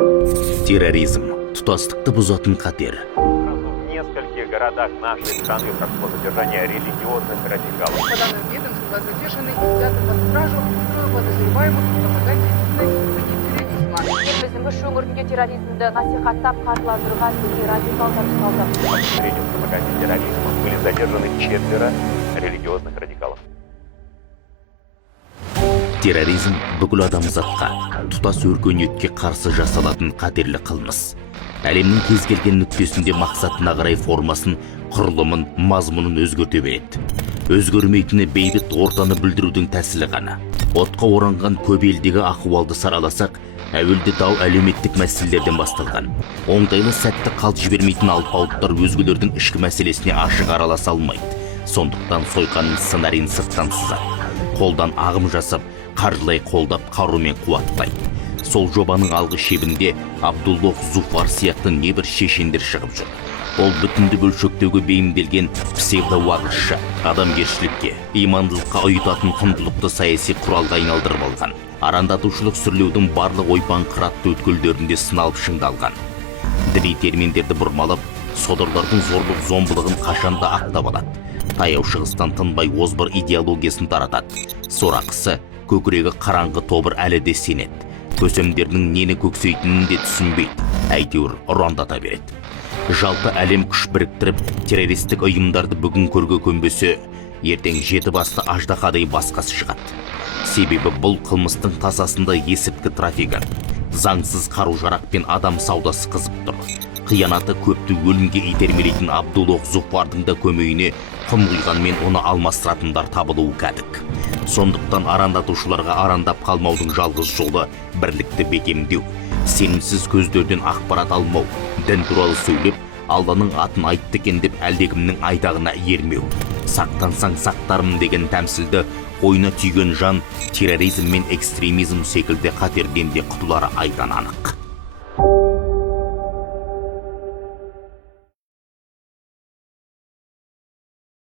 Терроризм – тұтастықты бұзатын қатер. В нескольких городах нашей страны прошло задержание религиозных радикалов. По данным ведомства, задержаны и взяты под стражу трое подозреваемых в пропаганде терроризма. Еліміздің үш өңірінде терроризмді насихаттап қаржыландырған радикалдар ұсталды. По подозрению в пропаганде терроризма были задержаны 4 религиозных радикалов. Терроризм бүкіл адамзатқа, тұтас өркениетке қарсы жасалатын қатерлі қылмыс. Әлемнің кез келген нүктесінде мақсатына қарай формасын, құрылымын, мазмұнын өзгерте береді. Өзгермейтіні бейбіт ортаны бүлдірудің тәсілі ғана. Отқа оранған көп елдегі ахуалды сараласақ, әуелде дау әлеуметтік мәселелерден басталған. Оңтайлы сәтті қалт жібермейтін алпауыттар өзгелердің ішкі мәселесіне ашық араласа алмайды. Сондықтан сойқанның сценарийін сырттан сызады. Қолдан ағым жасап, қаржылай қолдап, қарумен қуаттайды. Сол жобаның алғы шебінде Абдуллох Зуфар сияқты небір шешендер шығып жүр. Ол бүтінді бөлшектеуге бейімделген псевдоуақытшы, адамгершілікке, имандылыққа ұйытатын құндылықты саяси құралға айналдырып алған. Арандатушылық сүрлеудің барлық ойпан қыратты өткелдерінде сыналып шыңдалған. Діни терминдерді бұрмалап, содырлардың зорлық зомбылығын қашанда ақтап алады. Таяу шығыстан тынбай озбыр идеологиясын таратады. Сорақысы, көкірегі қараңғы тобыр әлі де сенеді. Көсемдерінің нені көксейтінін де түсінбейді. Әйтеуір ұрандата береді. Жалпы әлем күш біріктіріп, террористік ұйымдарды бүгін көрге көнбесе, ертең жеті басты аждахадай басқасы шығады. Себебі бұл қылмыстың тасасында есірткі трафигі, заңсыз қару-жарақ пен адам саудасы қызып тұр. Қиянаты көпті өлімге итермелейтін Абдуллох Зуфардың да көмейіне құм құйғанмен оны алмастыратындар табылуы кәдік. Сондықтан арандатушыларға арандап қалмаудың жалғыз жолы бірлікті бекемдеу, сенімсіз көздерден ақпарат алмау, дін туралы сөйлеп, Алланың атын айтты екен деп әлдекімнің айдағына ермеу. Сақтансаң сақтарым деген тәмсілді ойына түйген жан терроризм мен экстремизм секілді қатерден де құтылары айдан анық.